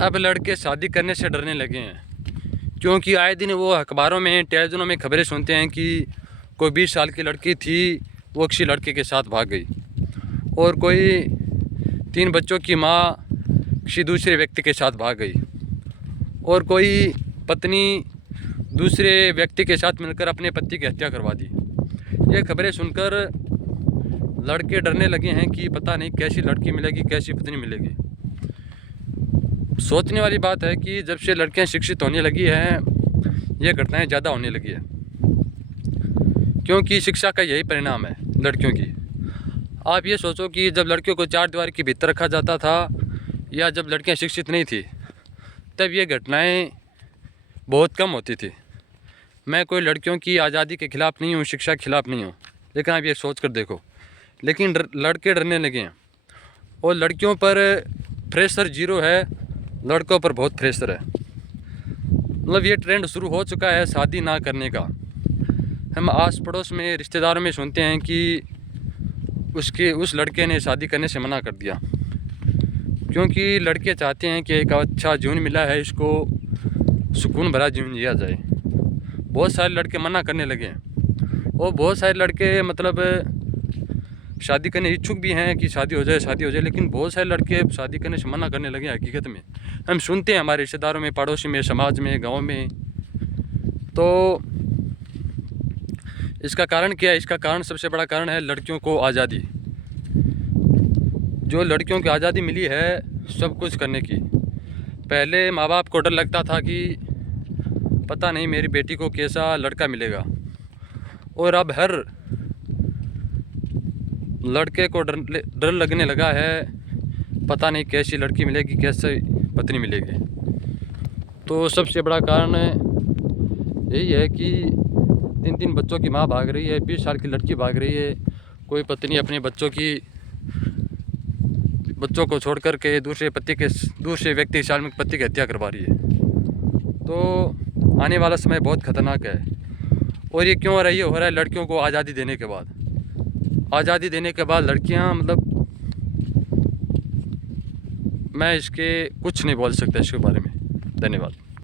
अब लड़के शादी करने से डरने लगे हैं, क्योंकि आए दिन वो अखबारों में टेलीविज़नों में खबरें सुनते हैं कि कोई 20 साल की लड़की थी, वो किसी लड़के के साथ भाग गई, और कोई 3 बच्चों की माँ किसी दूसरे व्यक्ति के साथ भाग गई, और कोई पत्नी दूसरे व्यक्ति के साथ मिलकर अपने पति की हत्या करवा दी। ये खबरें सुनकर लड़के डरने लगे हैं कि पता नहीं कैसी लड़की मिलेगी, कैसी पत्नी मिलेगी। सोचने वाली बात है कि जब से लड़कियां शिक्षित होने लगी हैं, ये घटनाएं ज़्यादा होने लगी है, क्योंकि शिक्षा का यही परिणाम है लड़कियों की। आप ये सोचो कि जब लड़कियों को 4 दीवार के भीतर रखा जाता था, या जब लड़कियां शिक्षित नहीं थी, तब ये घटनाएं बहुत कम होती थी। मैं कोई लड़कियों की आज़ादी के ख़िलाफ़ नहीं हूँ, शिक्षा के खिलाफ़ नहीं हूँ, लेकिन आप ये सोच कर देखो, लेकिन लड़के डरने लगे हैं, और लड़कियों पर प्रेशर जीरो है, लड़कों पर बहुत प्रेशर है। मतलब ये ट्रेंड शुरू हो चुका है शादी ना करने का। हम आस पड़ोस में रिश्तेदारों में सुनते हैं कि उस लड़के ने शादी करने से मना कर दिया, क्योंकि लड़के चाहते हैं कि एक अच्छा जीवन मिला है, इसको सुकून भरा जीवन जिया जाए। बहुत सारे लड़के मना करने लगे हैं, और बहुत सारे लड़के मतलब शादी करने इच्छुक भी हैं कि शादी हो जाए, लेकिन बहुत सारे लड़के शादी करने से मना करने लगे हैं। हकीकत में हम सुनते हैं हमारे रिश्तेदारों में, पड़ोसी में, समाज में, गांव में। तो इसका कारण क्या है? इसका कारण, सबसे बड़ा कारण है लड़कियों को आज़ादी। जो लड़कियों को आज़ादी मिली है सब कुछ करने की। पहले माँ बाप को डर लगता था कि पता नहीं मेरी बेटी को कैसा लड़का मिलेगा, और अब हर लड़के को डर लगने लगा है, पता नहीं कैसी लड़की मिलेगी, कैसे पत्नी मिलेगी। तो सबसे बड़ा कारण यही है कि 3 बच्चों की माँ भाग रही है, 20 साल की लड़की भाग रही है, कोई पत्नी अपने बच्चों को छोड़ कर के दूसरे व्यक्ति के साथ में पति की हत्या करवा रही है। तो आने वाला समय बहुत ख़तरनाक है, और ये क्यों हो रहा है? लड़कियों को आज़ादी देने के बाद लड़कियां, मतलब मैं इसके कुछ नहीं बोल सकता इसके बारे में। धन्यवाद।